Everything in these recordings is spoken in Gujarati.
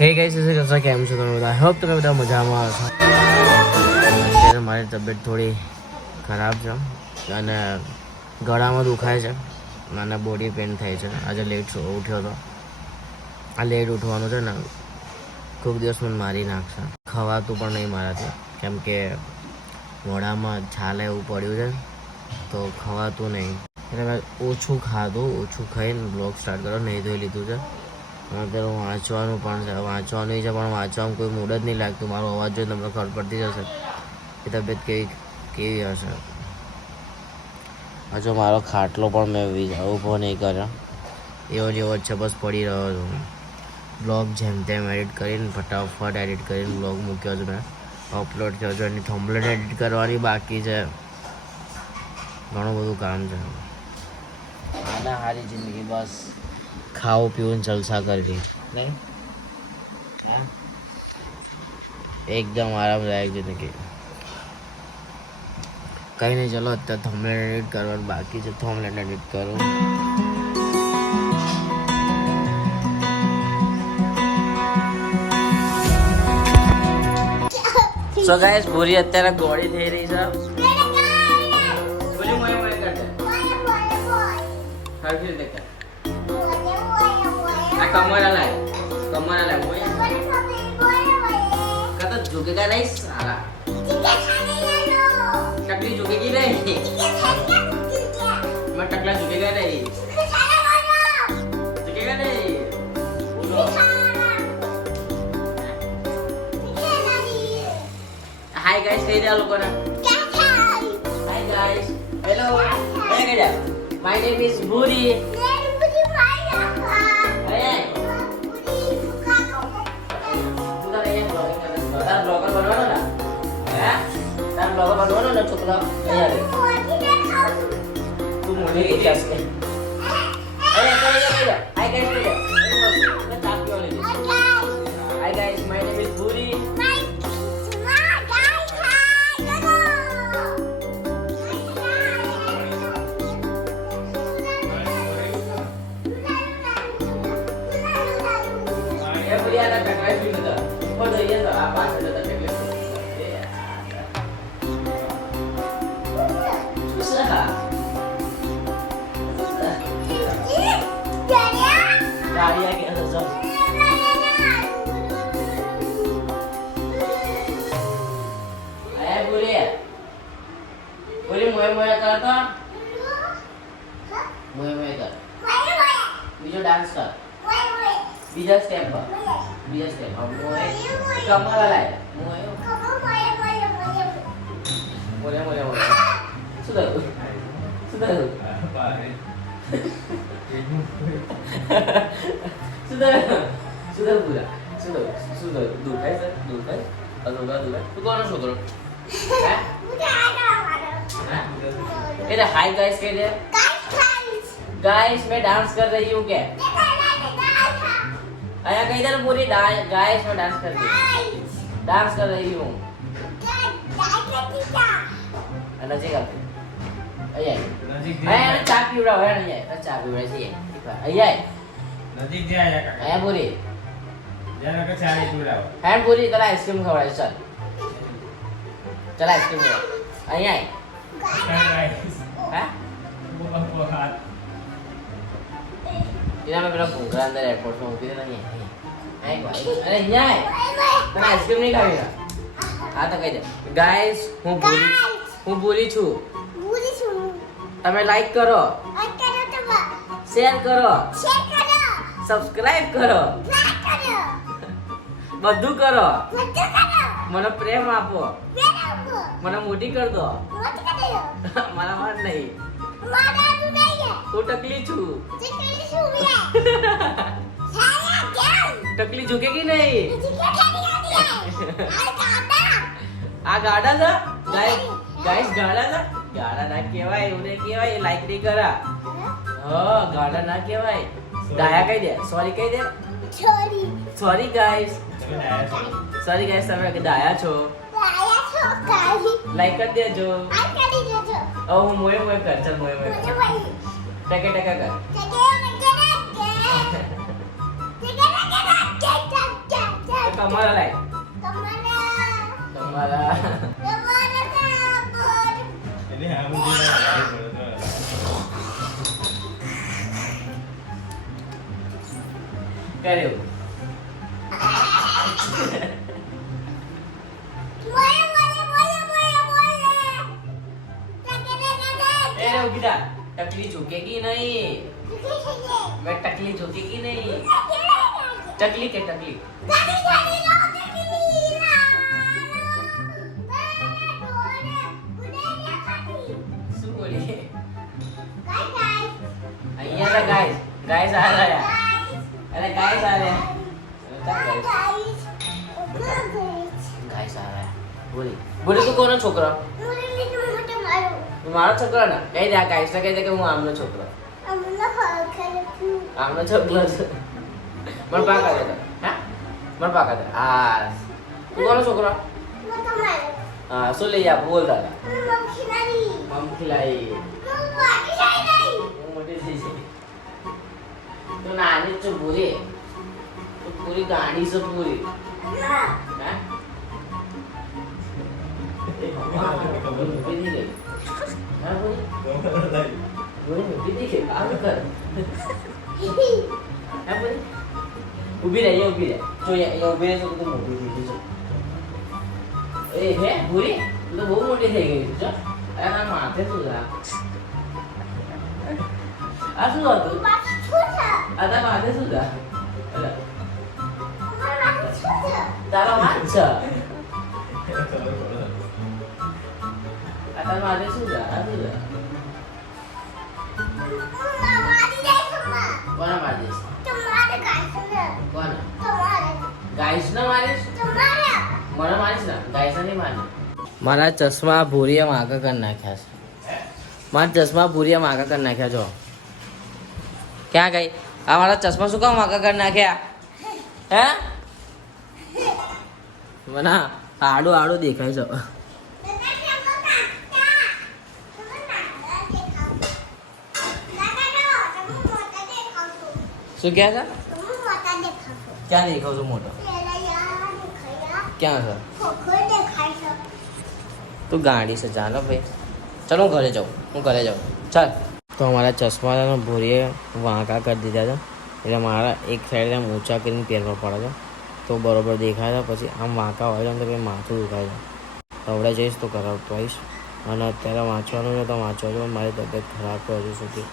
હે ગાઈસ જैसे કેમ છો તમે બધા? હોપ તમે બધા મજામાં હશો. અત્યારે મારી તબિયત થોડી ખરાબ છે અને ગળામાં દુખાય છે અને બોડી પેઇન થાય છે. આજે લેટ ઉઠ્યો હતો. આ લેટ ઉઠવાનું છે ને ખૂબ દિવસ મને મારી નાખશે. ખવાતું પણ નહીં મારાથી, કેમ કે મોઢામાં છાલે એવું પડ્યું છે તો ખવાતું નહીં. એટલે મેં ઓછું ખાધું, ઓછું ખાઈને બ્લોગ સ્ટાર્ટ કર્યો. નહીં ધોઈ લીધું છે. અત્યારે વાંચવાનું પણ છે, વાંચવાનું છે પણ વાંચવામાં કોઈ મૂડ જ નહીં લાગતું. મારો અવાજ જોઈને તમને ખબર પડતી જશે કે તબિયત કેવી હશે. હજુ મારો ખાટલો પણ મેં ઊભો નહીં કર્યો, એવો જેવો જ છે, બસ પડી રહ્યો છું. બ્લોગ જેમ તેમ એડિટ કરીને ફટાફટ એડિટ કરીને બ્લોગ મૂક્યો છે મેં, અપલોડ કર્યો છે. એની થંબનેલ એડિટ કરવાની બાકી છે, ઘણું બધું કામ છે. આના સારી જિંદગી બસ ખાવું પીવું જલસા કરવી, નહીં? એકદમ આરામદાયક જિંદગી. કંઈ નહીં, ચલો અત્યારે થંબનેલ એડિટ કરવાનું બાકી છે. થંબનેલ એડિટ કરું. સો ગાઈસ, પૂરી અત્યારે ગોળી થઈ રહી છે. પૂરી મોય મોય કરજે. હરખી રીતે કર. આ કમરા લાય મોય. કતો ઝુકેગા નહીં સાલા. टकली झुकेगी नहीं. मैं टकला झुकेगा नहीं. झुकेगा नहीं. हाय गाइस, कही दे लोगों ने. Hi guys, hello. क्या कह रहा? माय नेम इज भूरी. ब्लॉगर बनवाना ना? तार ब्लॉगर बनवाना ना छोकरा? तू मोटी की क्लास के? अरे हाय गाइस, मैं ताप क्यों ले? Hi guys, my name is भूरी. ये भूरी आना टकराई भी नहीं था. और ये तो आप पास से तो टकले. गाड़ी आगे अंदर जाओ. आया भूरी मोए मोए करता. मोए मोए कर. बीजो डांस कर. बीजा स्टेप पर. बीजा स्टेप. मोए कमर वाला है. मोए मोए मोए मोए. सुधर सुधर सुधर सुधर पूरा सुधर सुधर. दूर है सर, दूर है. अधूरा अधूरा. तू कौन है सुधर? हैं? इधर हाय गाइस कह दे. गाइस मैं डांस कर रही हूँ क्या? आया कहीं इधर पूरी गाइस मैं डांस कर रही हूँ. डांस कर रही हूँ. नजीक आते. आया चा पीवड़ा है नहीं है. चा पीवड़ा चाहिए. आया नजीक जाया काका. आया पूरी जरा का चाय पीवड़ा. हैंड पूरी चला आइसक्रीम खवड़ा. चल चला आइसक्रीम खवड़ा. आया हैं? वो हाथ इधर मैं मेरा घूंघरा अंदर एयरपोर्ट में उतरी नहीं है. अरे यहाँ है. तने आइसक्रीम नहीं खावी ना? हाँ तो कही दे. गाइस હું બોલી છું. તમે લાઈક કરો, શેર કરો, સબસ્ક્રાઇબ કરો, બધું કરો. મને પ્રેમ આપો, મને મોટી કર દો. મારા માર નહીં, હું ટકલી છું. ટકલી ઝુકેગી નહીં. આ ગાડા છે ગાઈસ. ગાડા છે. ગાડા ના કહેવાય, એવું નહીં કહેવાય. લાઈક નહીં કરા. હા, ગાડા ના કહેવાય. ડાયા કહી દે. સોરી કહી દે. Sorry guys. સોરી ગાઈસ, તમે ડાયા છો. લાઈક કરી દેજો. હું મોય મોય કર. ચાલ મોય મોય કર. ટકે ટકા કર. કમર હલાય. તમારા એટલે આ બધું લાગે પડે તો. કર્યું. ए उभी था टकली झुकेगी नहीं मैं टकली झुकेगी नहीं टकली के टकली શું બોલી અહીંયા તો ગાઈસ આ રહ્યા અરે ગાઈસ આ રહ્યા ગાઈસ આ રહ્યા બોલી બોલી તું કોનો છોકરો મારો છોકરો ને કહી દે આ ગાઈસ ને કહી દે કે હું આમનો છોકરો આમનો છોકરો છે મને પાકા દે હા મને પાકા દે હા તું કોનો છોકરો હા શું લઈ આપ બોલ દાદા મમ ખિલાઈ હું મોટી થઈ છે તું નાની જ છો પૂરી તું પૂરી ગાડી છે પૂરી હા ઉભી થઈ ગઈ હા પૂરી ઉભી થઈ ગઈ આમ કર હા પૂરી ઉભી રહે ઉભી રહે જો અહીંયા ઉભી રહે તો તું મોટી થઈ ગઈ છે એ હે પૂરી તું તો બહુ મોટી થઈ ગઈ છે અરે માથે શું છે આ શું હતું આ તારા માથે શું છે તારા માથ છે આ તારા માથે શું છે આ શું છે કોના મારીશ કોના ગાઈસ ના મારીશ મને મારીશ ને ગાઈસ નહીં મારી મારા ચશ્મા ભૂરિયા માગા કરી નાખ્યા છે મારા ચશ્મા ભૂરિયા માગા કરી નાખ્યા જો ક્યાં ગઈ આ મારા ચશ્મા શું કામ માગા કરી નાખ્યા હે મને આડું આડું દેખાય છે શું ક્યાં છે ક્યાં દેખાવ છું મોટો ક્યાં છે તું ગાડી છે ચાલો ભાઈ ચાલો હું ઘરે જાઉં ચાલ તો અમારા ચશ્મા ભૂરીએ વાંકા કરી દીધા હતા એટલે મારા એક સાઈડ આમ ઊંચા કરીને પહેરવા પડે છે તો બરોબર દેખાય છે પછી આમ વાંકા હોય છે તો માથું દુખાય છે હવડે જઈશ તો કરાવતો આવીશ અને અત્યારે વાંચવાનું છે તો વાંચવા જો મારી તબિયત ખરાબ તો હજુ સુધી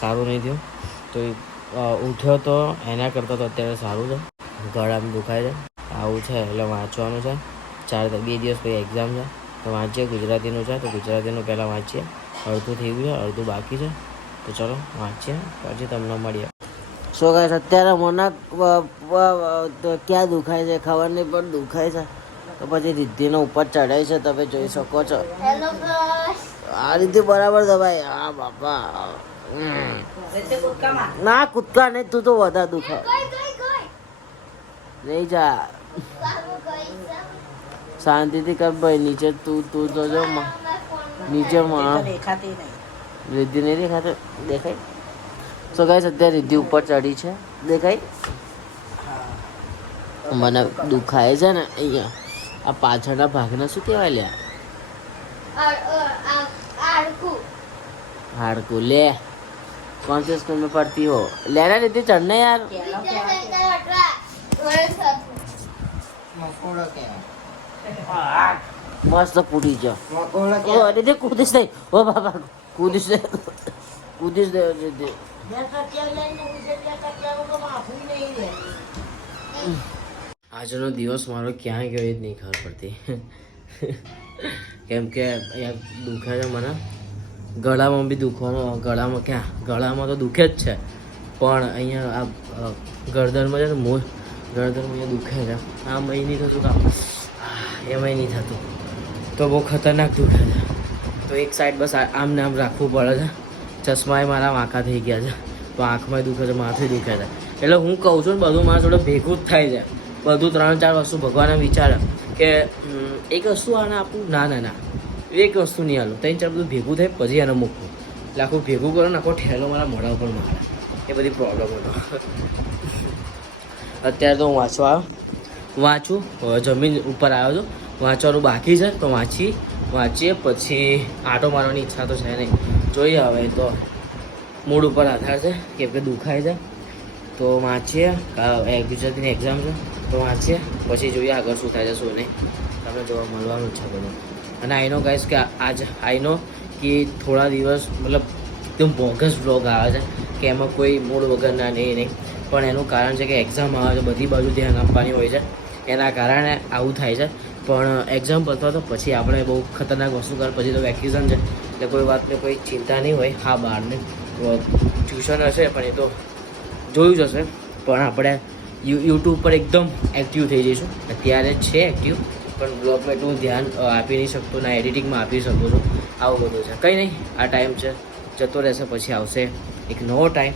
સારું નહીં થયું તો ઉઠ્યો તો એના કરતાં તો અત્યારે સારું છે ગળામાં દુખાય છે આવું છે એટલે વાંચવાનું છે 2 દિવસ પછી એક્ઝામ છે તો વાંચીએ ગુજરાતીનું છે તો ગુજરાતીનું પહેલાં વાંચીએ અડધું થઈ ગયું છે અડધું બાકી છે તો ચલો વાંચીએ પછી તમને મળીએ શું કહે છે અત્યારે મને ક્યાં દુખાય છે ખબર નહીં પણ દુખાય છે તો પછી રિદ્ધિનો ઉપર ચડાય છે તમે જોઈ શકો છો આ રીતે બરાબર દબાય હા બાપા ના કૂદકા નહીં તું તો વધારે દુખા નહીં જા શાંતિથી કર ભાઈ નીચે તું તો જો નીચે રિદ્ધિ નહીં દેખાતો દેખાય સો ગાઈસ અત્યારે રિદ્ધિ ઉપર ચડી છે દેખાય મને દુખાય છે ને અહીંયા આ પાછળના ભાગને શું કહેવાય લે हाड़कू ले कौन से स्कूल में पढ़ती हो लेना रिद्धि चढ़ने यार मस्त पूरी जा रिद्धि कूदिश नहीं ओ बाबा कूदिश दे रिद्धि આજનો દિવસ મારો ક્યાં ગયો એ જ નહીં ખબર પડતી કેમ કે અહીંયા દુખે છે મને ગળામાં બી દુખવાનું ગળામાં તો દુખે જ છે પણ અહીંયા આ ગરદનમાં છે ને ગરદનમાં અહીંયા દુખે છે આમ અહીં નહીં થતું કામ એમાંય નહીં થતું તો બહુ ખતરનાક દુખે છે તો એક સાઈડ બસ આમ ને આમ રાખવું પડે છે ચશ્માએ મારા વાંકા થઈ ગયા છે તો આંખમાં દુખે છે માથું દુખે છે એટલે હું કહું છું ને બધું મારા જોડે ભેગું જ થાય છે બધું 3-4 વસ્તુ ભગવાને વિચારે કે એક વસ્તુ આને આપું ના એક વસ્તુ નહીં આલું 3-4 બધું ભેગું થાય પછી એને મૂકવું એટલે આખું ભેગું કરો ને આખો ઠેલો મારા મોઢા ઉપર મારે એ બધી પ્રોબ્લેમ હતો અત્યારે તો હું વાંચવા આવ્યો વાંચું. જમીન ઉપર આવ્યો હતો, વાંચવાનું બાકી છે તો વાંચીએ પછી આંટો મારવાની ઈચ્છા તો છે નહીં. જોઈએ હવે તો મૂડ ઉપર આધાર છે, કેમ કે દુખાય છે તો વાંચીએ. ગુજરાતીની એક્ઝામ છે તો વાંચીએ પછી જોઈએ આગળ શું થાય છે શું નહીં. તમને જોવા મળવાનું છે બધું. અને આઈ નો ગાઈસ કે આઈ નો કે થોડા દિવસ મતલબ એકદમ બોગસ બ્લોગ આવે છે કે એમાં કોઈ મૂડ વગરના નહીં, પણ એનું કારણ છે કે એક્ઝામ આવે છે, બધી બાજુ ધ્યાન આપવાની હોય છે, એના કારણે આવું થાય છે. પણ એક્ઝામ પતવા તો પછી આપણે બહુ ખતરનાક વસ્તુ કર, પછી તો વેકેશન છે એટલે કોઈ વાતની કોઈ ચિંતા નહીં હોય. હા, બહારની ટ્યુશન હશે પણ એ તો જોયું જ હશે, પણ આપણે યુટ્યુબ પર એકદમ એક્ટિવ થઈ જઈશું. અત્યારે છે એક્ટિવ પણ બ્લોગમાં એટલું ધ્યાન આપી નહીં શકતો, ના એડિટિંગમાં આપી શકું છું. આવું બધું છે, કંઈ નહીં. આ ટાઈમ છે જતો રહેશે, પછી આવશે એક નવો ટાઈમ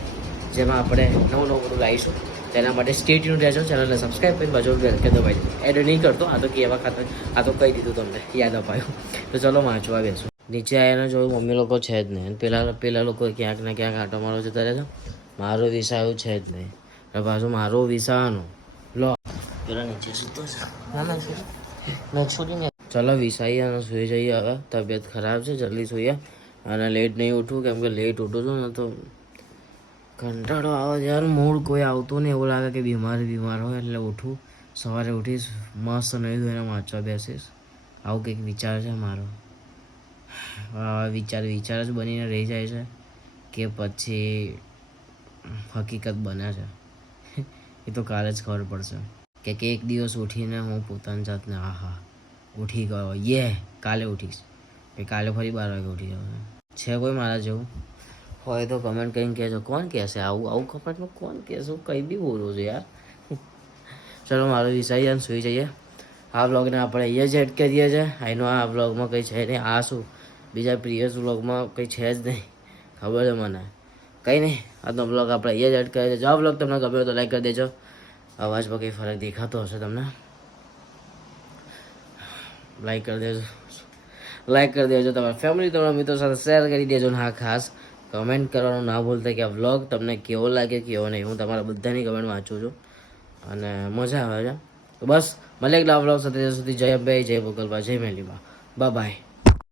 જેમાં આપણે નવું બધું લાવીશું. તેના માટે સ્ટે ટ્યુન રહેજો, ચેનલને સબસ્ક્રાઈબ કરી બાજુ કે દબાઈ દો. એડ નહીં કરતો, આ તો કહેવા ખાતર આ તો કહી દીધું તમને, યાદ અપાયું. તો ચલો વાંચવા બેસો. નીચે આવીને જોયું મમ્મી લોકો છે જ નહીં, પેલા લોકો ક્યાંક ને ક્યાંક આંટો મારો જતા રહે છે. મારો વિસા એવું છે જ નહીં, પાછું મારો વિસાનો લો પેલા નીચે સૂતો છે. ના છોડીને ચલો વિસાઈએ અને સુઈ જઈએ. હવે તબિયત ખરાબ છે, જલ્દી સૂઈએ અને લેટ નહીં ઉઠવું, કેમ કે લેટ ઉઠું છું ને તો કંટાળો આવે યાર. મૂડ કોઈ આવતું નહીં, એવું લાગે કે બીમાર હોય એટલે ઉઠું. સવારે ઉઠીશ, મસ્ત નહીં ધોઈને વાંચવા બેસીશ. આવું કંઈક વિચાર છે મારો. વિચાર જ બનીને રહી જાય છે કે પછી હકીકત બને છે એ તો કાલે જ ખબર પડશે. કે એક દિવસ ઉઠીને હું પોતાની જાતને ઉઠી ગયો, કાલે ઉઠીશ, કાલે ફરી 12 વાગે ઉઠી જવાનું છે. કોઈ મારા જેવું હોય તો કમેન્ટ કરીને કહેજો. કોણ કહેશે આવું કમેન્ટમાં? કોણ કહેશે? કંઈ બી બોલો છો યાર. ચલો મારો વિષય અને સુઈ જઈએ. આ વ્લોગને આપણે અહીંયા જ એડ કરીએ છીએ. આઈનો આ વ્લોગમાં કંઈ છે નહીં. આ શું બીજા પ્રીવિયસ વ્લોગમાં કંઈ છે જ નહીં, ખબર છે મને. કંઈ નહીં, આજનો વ્લોગ આપણે અહીંયા જ એડ કરીએ છીએ. જો આ વ્લોગ તમને ગમ્યો તો લાઈક કરી દેજો. અવાજમાં કંઈ ફરક દેખાતો હશે તમને, લાઈક કરી દેજો. તમારા ફેમિલી, તમારા મિત્રો સાથે શેર કરી દેજો. અને હા, ખાસ કમેન્ટ કરવાનું ના ભૂલતા કે આ વ્લોગ તમને કેવો લાગે કેવો નહીં. હું તમારા બધાની કમેન્ટ વાંચું છું અને મજા આવે છે. તો બસ મળે એક નવા વ્લોગ સાથે. જય અંબે, જય ભોગલબા, જય મેલીબા. બાય.